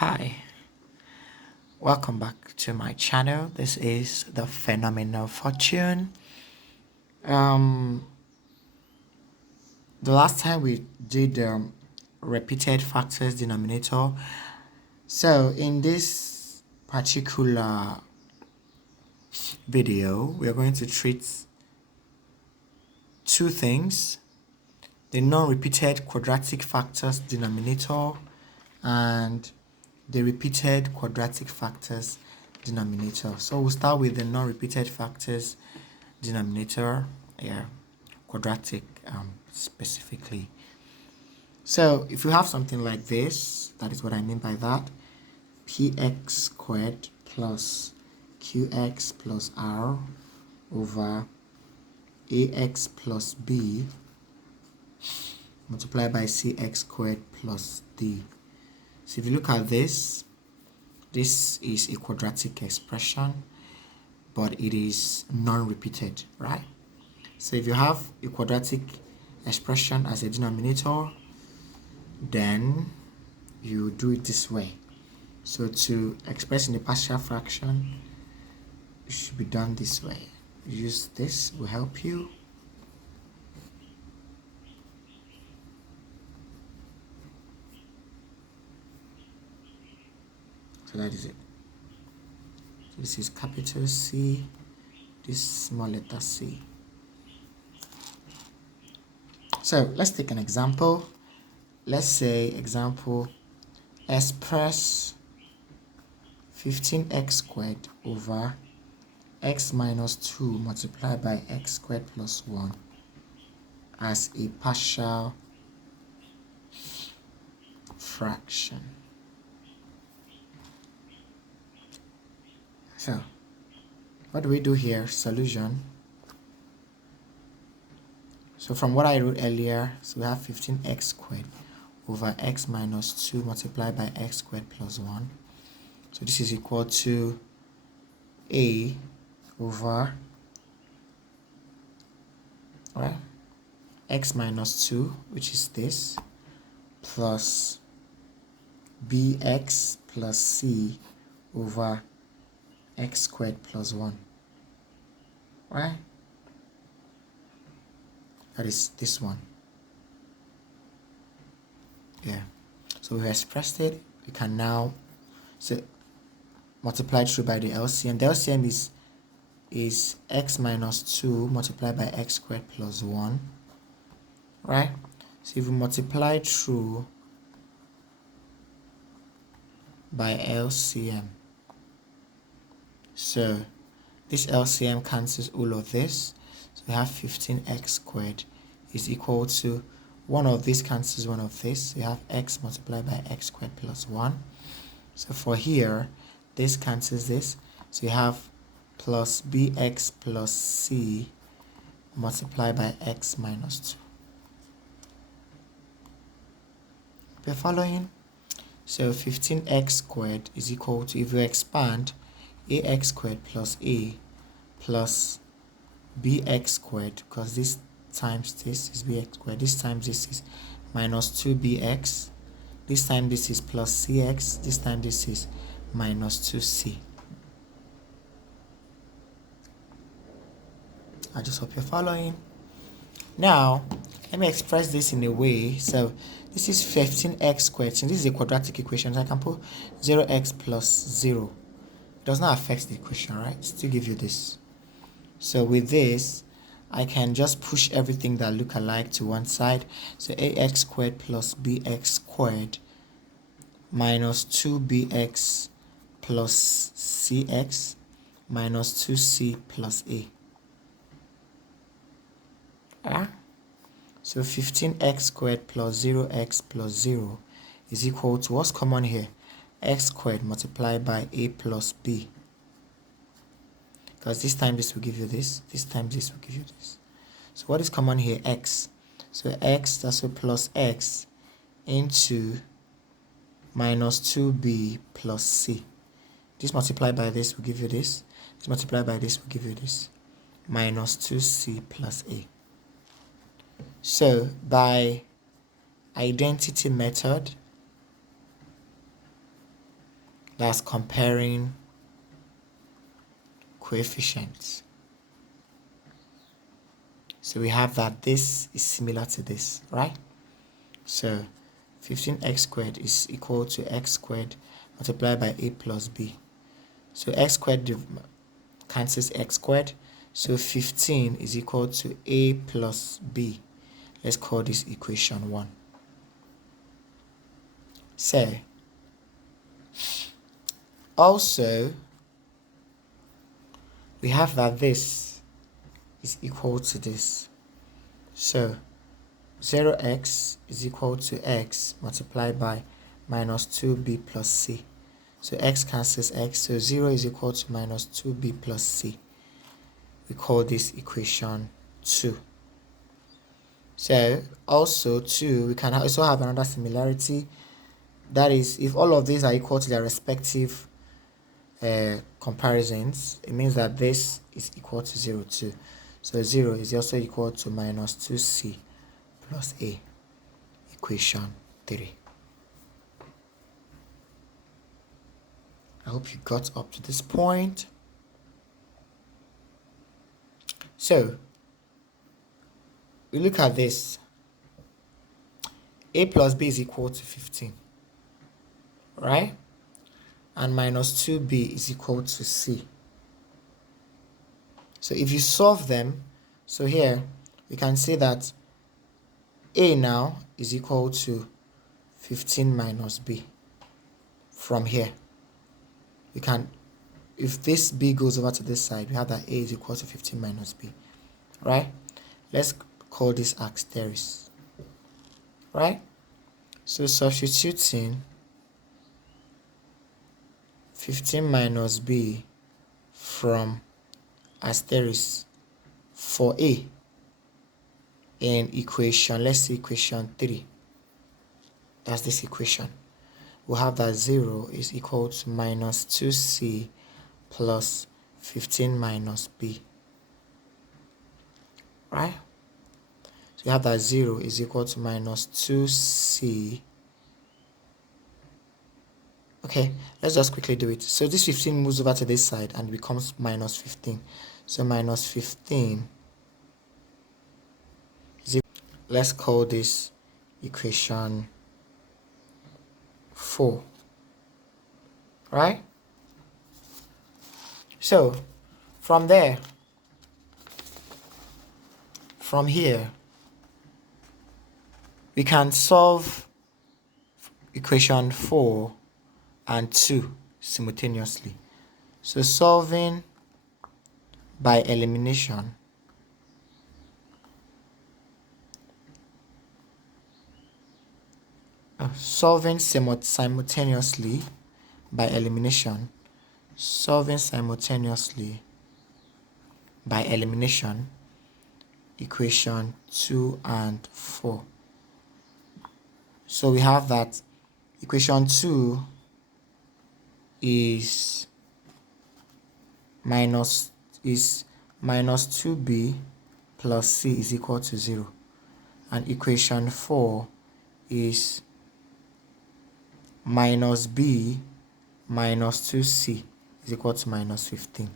Hi, welcome back to my channel. This is the Phenomenal Fortune. Um, the last time we did repeated factors denominator. So in this particular video, we are going to treat two things: the non-repeated quadratic factors denominator and the repeated quadratic factors denominator. So we'll start with the non-repeated factors denominator, quadratic specifically. So if you have something like this, that is what I mean by that: px squared plus qx plus r over ax plus b multiplied by cx squared plus d. So if you look at this is a quadratic expression, but it is non-repeated, right? So if you have a quadratic expression as a denominator, then you do it this way. So to express in a partial fraction, it should be done this way. Use this, will help you. So that is it. This is capital C, this small letter c. So let's take an example. Let's say example, express 15x squared over x minus 2 multiplied by x squared plus 1 as a partial fraction. So what do we do here? Solution. So from what I wrote earlier, so we have 15x squared over x minus 2 multiplied by x squared plus 1. So this is equal to a over x minus 2, which is this, plus bx plus c over x squared plus 1, right? That is this one. Yeah. So we expressed it. We can now multiply through by the LCM. The LCM is x minus 2 multiplied by x squared plus 1, right? So if we multiply through by LCM, so this LCM cancels all of this. So we have 15x squared is equal to, one of these cancels one of this. So you have x multiplied by x squared plus 1. So for here, this cancels this. So you have plus bx plus c multiplied by x minus 2. We're following? So 15x squared is equal to, if you expand, ax squared plus a plus bx squared, because this times this is bx squared, this times this is minus 2bx, this time this is plus cx, this time this is minus 2c. I just hope you're following. Now let me express this in a way. So this is 15x squared, and this is a quadratic equation, so I can put 0x plus 0. It does not affect the equation, right? Still give you this. So with this, I can just push everything that look alike to one side. So ax squared plus bx squared minus 2bx plus cx minus 2c plus a. So 15x squared plus 0x plus 0 is equal to, what's common here? X squared multiplied by a plus b. Because this time this will give you this, this time this will give you this. So what is common here? X. So x, that's a plus x into minus 2b plus c. This multiplied by this will give you this. This multiplied by this will give you this. Minus 2c plus a. So by identity method, That's comparing coefficients. So we have that this is similar to this, right? So 15x squared is equal to x squared multiplied by a plus b. So x squared cancels x squared. So 15 is equal to a plus b. Let's call this equation 1. So also we have that this is equal to this. So 0x is equal to x multiplied by minus 2b plus c. So x cancels x, so 0 is equal to minus 2b plus c. We call this equation 2. So also 2, we can also have another similarity. That is, if all of these are equal to their respective comparisons, it means that this is equal to 0 too. So 0 is also equal to minus 2c plus a, equation 3. I hope you got up to this point. So we look at this. A plus b is equal to 15, right? And minus 2b is equal to c. So if you solve them, so here we can say that a now is equal to 15 minus b. From here, we can, if this b goes over to this side, we have that a is equal to 15 minus b, right? Let's call this asterisk, right? So substituting 15 minus b from asterisk for a in equation, let's say equation 3. That's this equation. We'll have that 0 is equal to minus 2c plus 15 minus b, right? So you have that 0 is equal to minus 2c. Okay, let's just quickly do it. So this 15 moves over to this side and becomes minus 15. So minus 15 is equal, let's call this equation 4, right? So from there, from here, we can solve equation 4 and 2 simultaneously. So solving by elimination, solving simultaneously by elimination, solving simultaneously by elimination, equation 2 and 4. So we have that equation 2 is minus 2b plus c is equal to 0, and equation 4 is minus b minus 2c is equal to minus 15.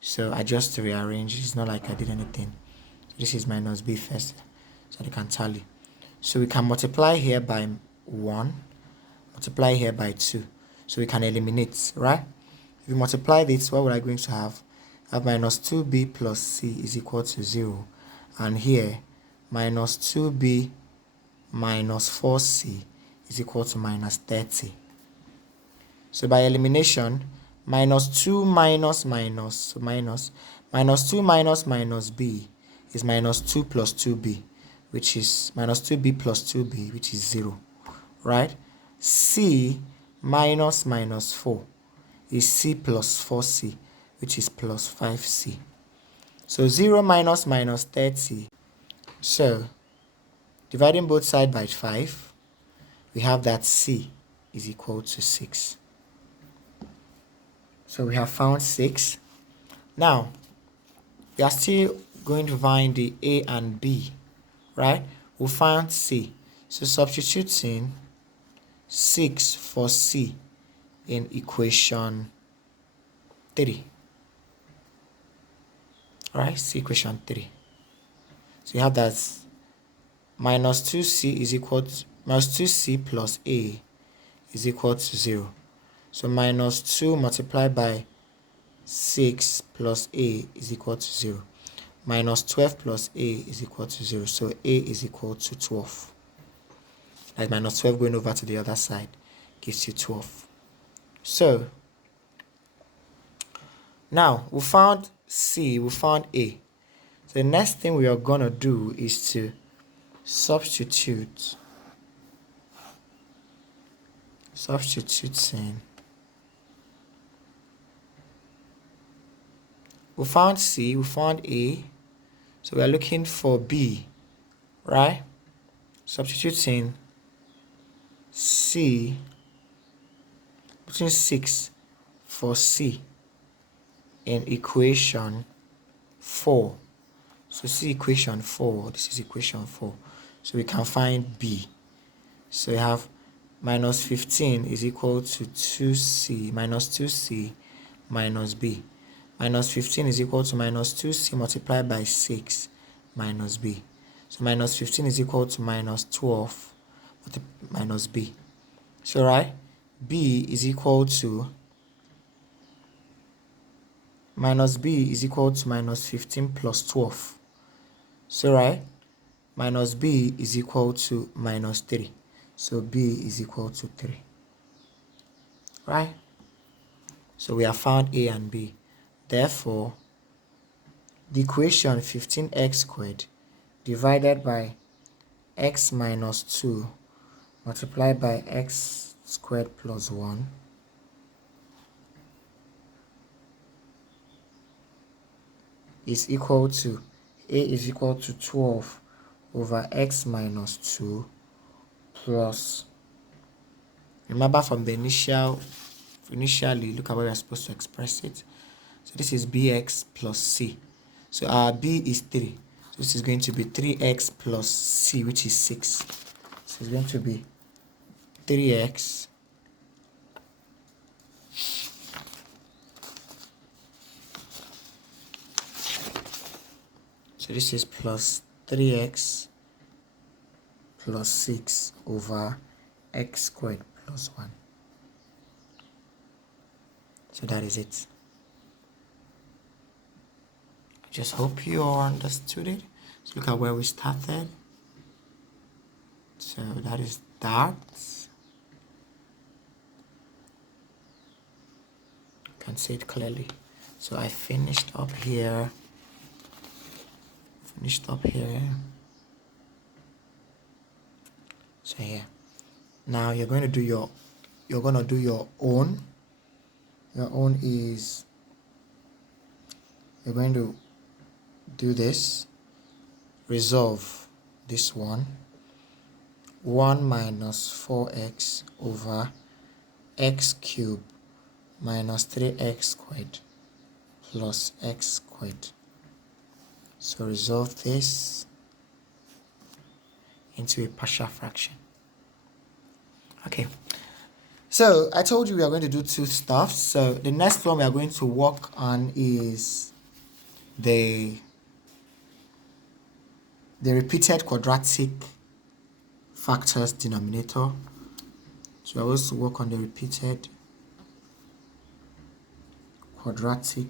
So I just rearrange. It's not like I did anything. So this is minus b first, so they can tally. So we can multiply here by 1, multiply here by 2. So we can eliminate, right? If we multiply this, what we're going to have? Minus 2b plus c is equal to 0. And here, minus 2b minus 4c is equal to minus 30. So by elimination, minus 2 minus minus, so minus 2 minus minus b is minus 2 plus 2b, which is minus 2b plus 2b, which is 0, right? C minus minus 4 is c plus 4c, which is plus 5c. So 0 minus minus 30. So dividing both sides by 5, we have that c is equal to 6. So we have found 6. Now, we are still going to find the a and b, right? We found c. So substituting 6 for c in equation 3. Alright, see equation 3. So you have that minus 2c is equal to minus 2c plus a is equal to 0. So minus 2 multiplied by 6 plus a is equal to 0. Minus 12 plus a is equal to 0. So a is equal to 12. Like minus 12 going over to the other side gives you 12. So now we found c, we found a. So the next thing we are going to do is to substituting. We found c, we found a, so we are looking for b, right? Substituting c, putting 6 for c in equation 4. So see equation 4, this is equation 4. So we can find b. So we have minus 15 is equal to 2c, minus 2c minus b. Minus 15 is equal to minus 2c multiplied by 6 minus b. So minus 15 is equal to minus 12 minus b. So right, b is equal to minus b is equal to minus 15 plus 12. So right, minus b is equal to minus 3. So b is equal to 3. Right? So we have found a and b. Therefore, the equation 15x squared divided by x minus 2 multiplied by x squared plus 1 is equal to a is equal to 12 over x minus 2 plus, remember from the initially look at what we are supposed to express it. So this is bx plus c. So our b is 3. So this is going to be 3x plus c, which is 6. So it's going to be 3x so this is plus 3x plus 6 over x squared plus 1. So that is it. I just hope you all understood it. So look at where we started. So that is that. You can see it clearly. So I finished up here. So yeah. Now you're going to do your own. Your own is you're going to do this. Resolve this one. 1 minus 4x over x cubed minus 3x squared plus x squared. So resolve this into a partial fraction. Okay. So I told you we are going to do two stuff. So the next one we are going to work on is the repeated quadratic factors denominator. So I was to work on the repeated quadratic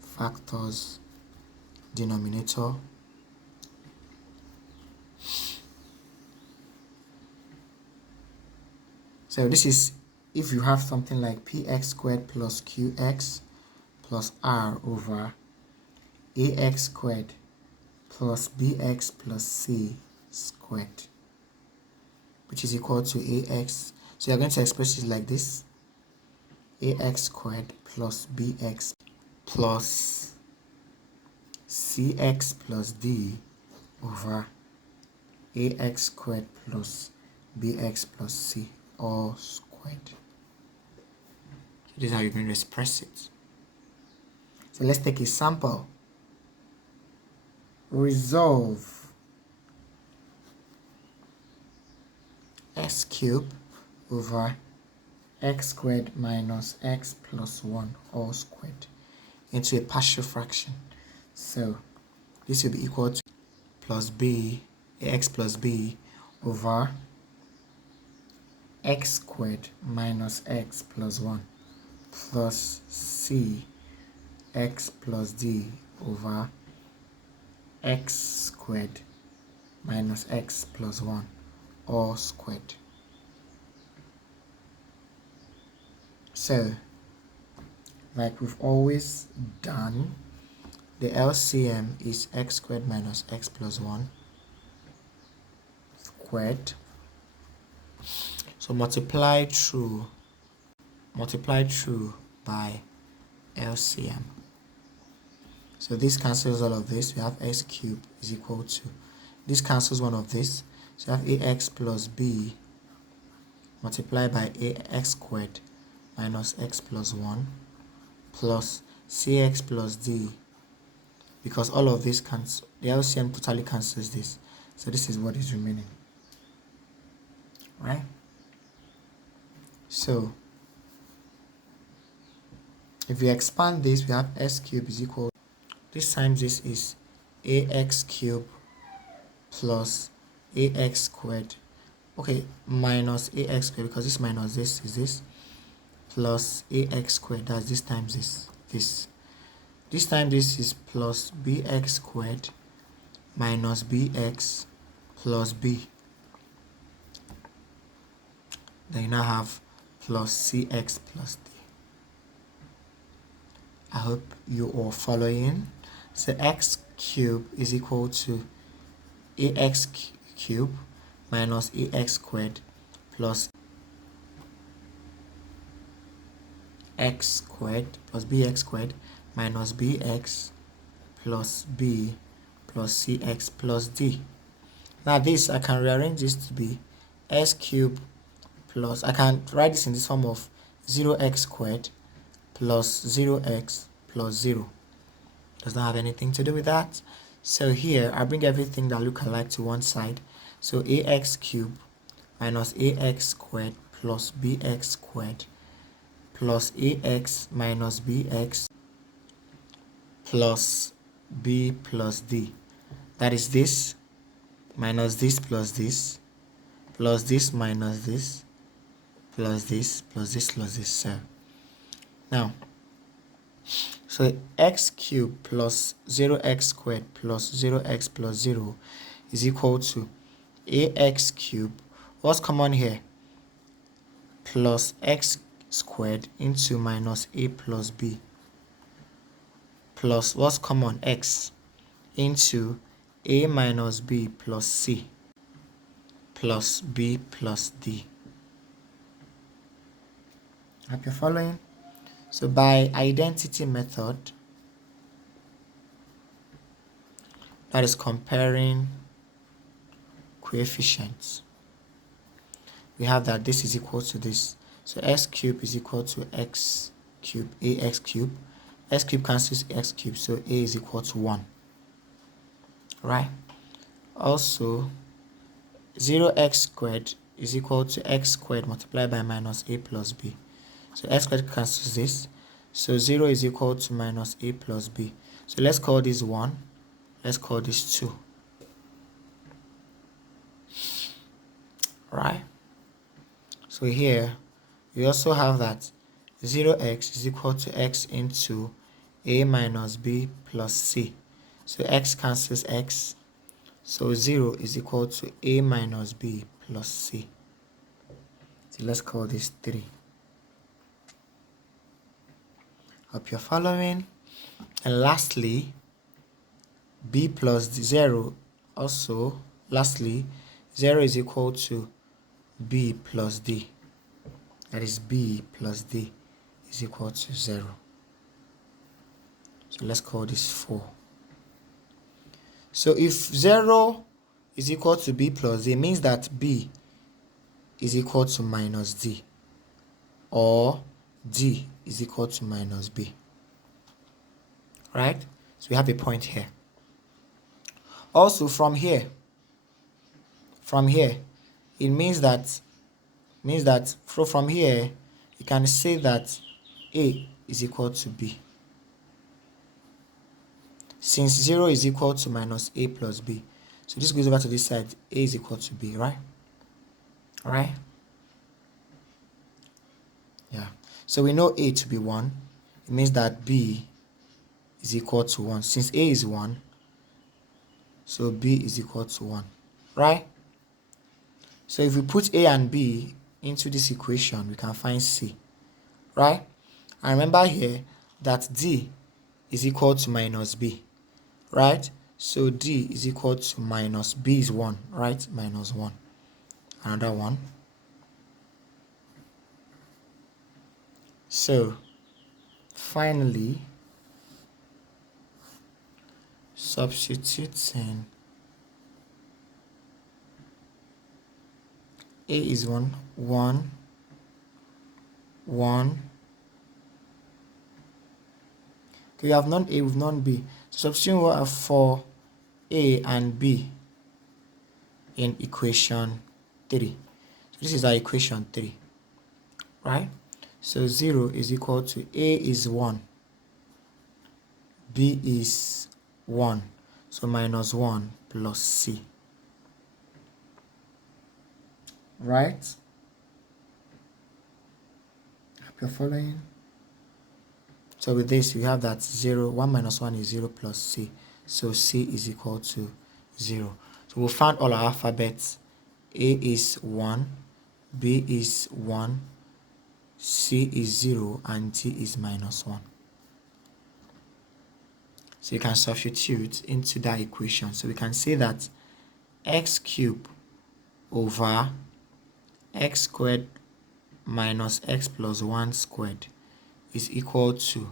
factors denominator. So this is if you have something like px squared plus qx plus r over ax squared plus bx plus c squared, which is equal to ax. So you're going to express it like this: ax squared plus bx plus cx plus d over ax squared plus bx plus c all squared. So this is how you're going to express it. So let's take a sample. Resolve x cubed over x squared minus x plus 1 all squared into a partial fraction. So this will be equal to plus b, ax plus b over x squared minus x plus 1 plus c x plus d over x squared minus x plus 1 all squared. So, like we've always done, the LCM is x squared minus x plus 1 squared. So multiply through by LCM. So this cancels all of this. We have x cubed is equal to, this cancels one of this. So we have ax plus b multiplied by ax squared minus x plus 1 plus cx plus d, because all of this cancels, the LCM totally cancels this. So this is what is remaining, right? So if we expand this, we have s cubed is equal, this times this is ax cubed plus ax squared, okay, minus ax squared, because this minus this is this, plus ax squared, that's this times this time this is plus bx squared minus bx plus b. Then you now have plus cx plus d. I hope you are following. So x cubed is equal to ax cubed minus ax squared plus x squared plus bx squared minus bx plus b plus cx plus d. Now this, I can rearrange this to be s cubed plus, I can write this in this form of 0x squared plus 0x plus 0. Does not have anything to do with that. So here I bring everything that look alike to one side. So ax cubed minus ax squared plus bx squared plus ax minus bx plus b plus d. That is this minus this plus this plus this minus this plus this plus this plus this. So now, so x cubed plus 0x squared plus 0x plus 0 is equal to ax cubed, what's common here, plus x squared into minus a plus b plus what's common, x, into a minus b plus c plus b plus d. Hope you're following. So by identity method, that is comparing coefficients, we have that this is equal to this. So x cubed is equal to x cubed, ax cubed. X cubed cancels x cubed, so a is equal to 1. Right? Also, 0x squared is equal to x squared multiplied by minus a plus b. So x squared cancels this. So 0 is equal to minus a plus b. So let's call this 1. Let's call this 2. Right? So here, we also have that 0x is equal to x into a minus b plus c. So x cancels x. So 0 is equal to a minus b plus c. So let's call this 3. Hope you're following. And lastly, b plus 0 also, lastly, 0 is equal to b plus d. That is b plus d is equal to 0. So let's call this 4. So if 0 is equal to b plus d, it means that b is equal to minus d, or d is equal to minus b. Right? So we have a point here. Also from here, it means that from here you can say that A is equal to B. Since 0 is equal to minus A plus B, so this goes over to this side, A is equal to B, right? Right? Yeah. So we know A to be 1. It means that B is equal to 1. Since A is 1, so B is equal to 1. Right? So if we put A and B into this equation, we can find C. Right? And remember here that D is equal to minus B. Right? So D is equal to minus B is 1. Right? Minus 1. Another one. So finally, substituting A is 1, 1, 1. Okay, we have none A, we've none B. So substituting for A and B in equation 3. So this is our equation 3. Right? So 0 is equal to A is 1. B is 1. So minus 1 plus C. Right? Hope you're following. So with this, we have that 0, 1 minus 1 is 0 plus C. So C is equal to 0. So we found all our alphabets. A is 1, B is 1, C is 0, and D is minus 1. So you can substitute into that equation. So we can say that x cubed over x squared minus x plus 1 squared is equal to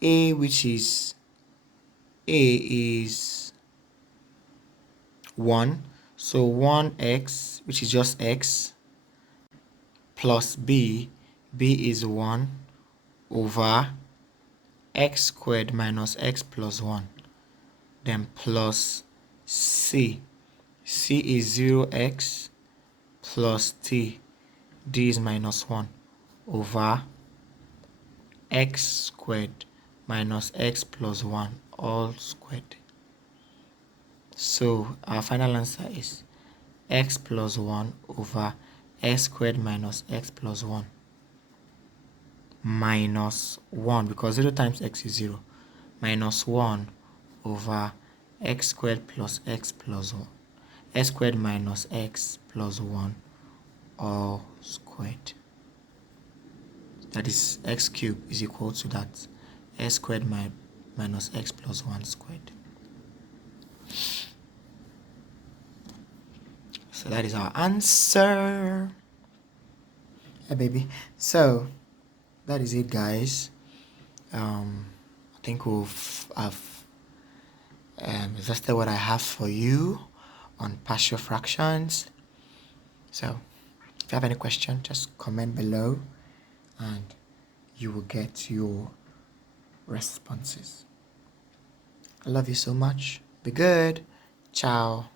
A, which is A is 1. So 1x, which is just x, plus B is 1 over x squared minus x plus 1. Then plus C is 0x plus D is minus 1 over x squared minus x plus 1 all squared. So our final answer is x plus 1 over x squared minus x plus 1 minus 1, because 0 times x is 0, minus 1 over x squared plus x plus 1, x squared minus x plus 1 all squared. That is x cubed is equal to that x squared minus x plus 1 squared. So that is our answer. Hey baby. So that is it, guys. I think I've exhausted what I have for you on partial fractions. So if you have any question, just comment below and you will get your responses. I love you so much. Be good. Ciao.